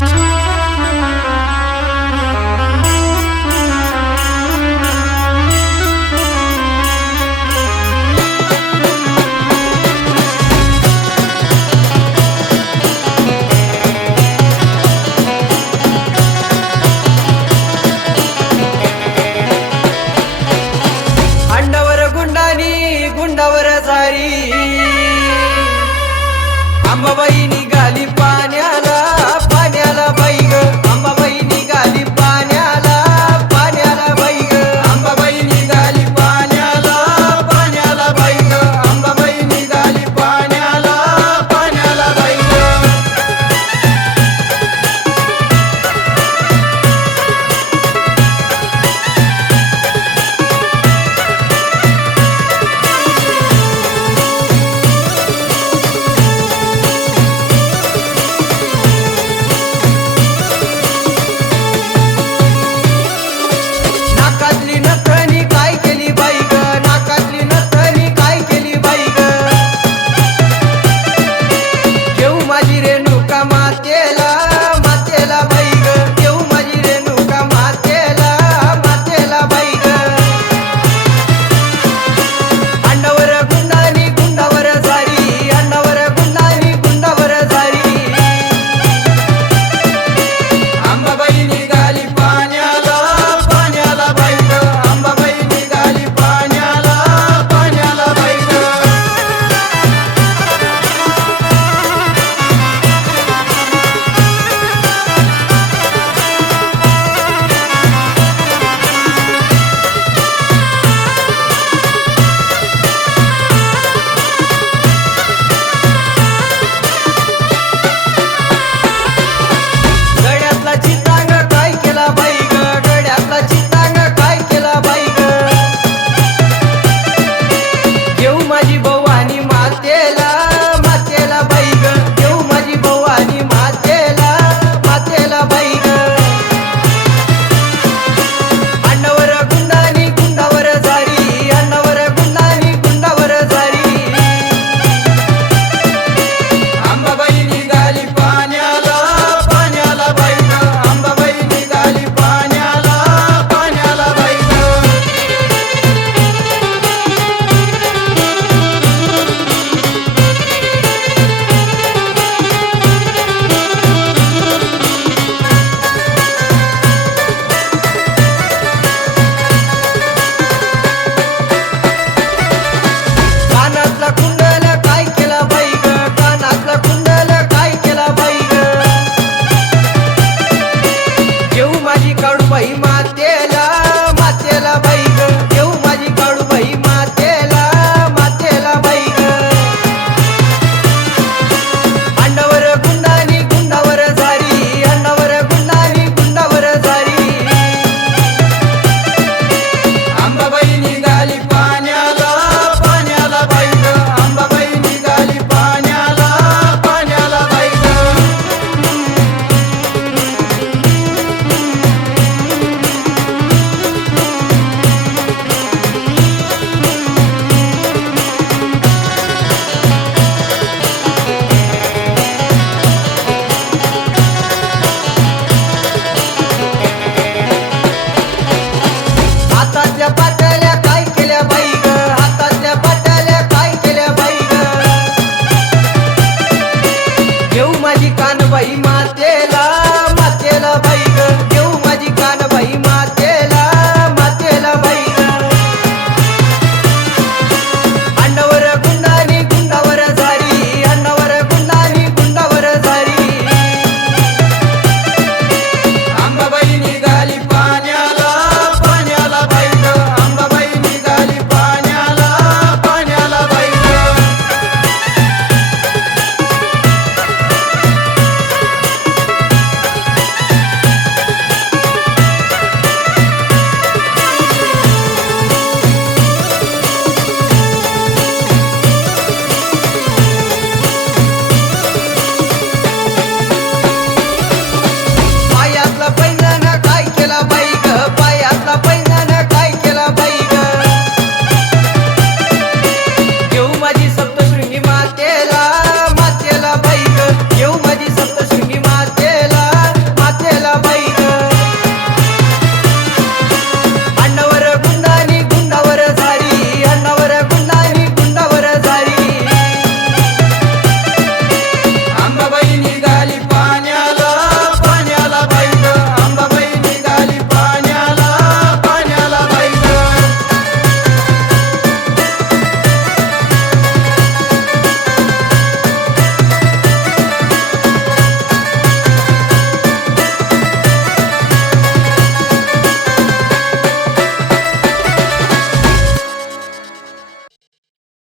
Thank you.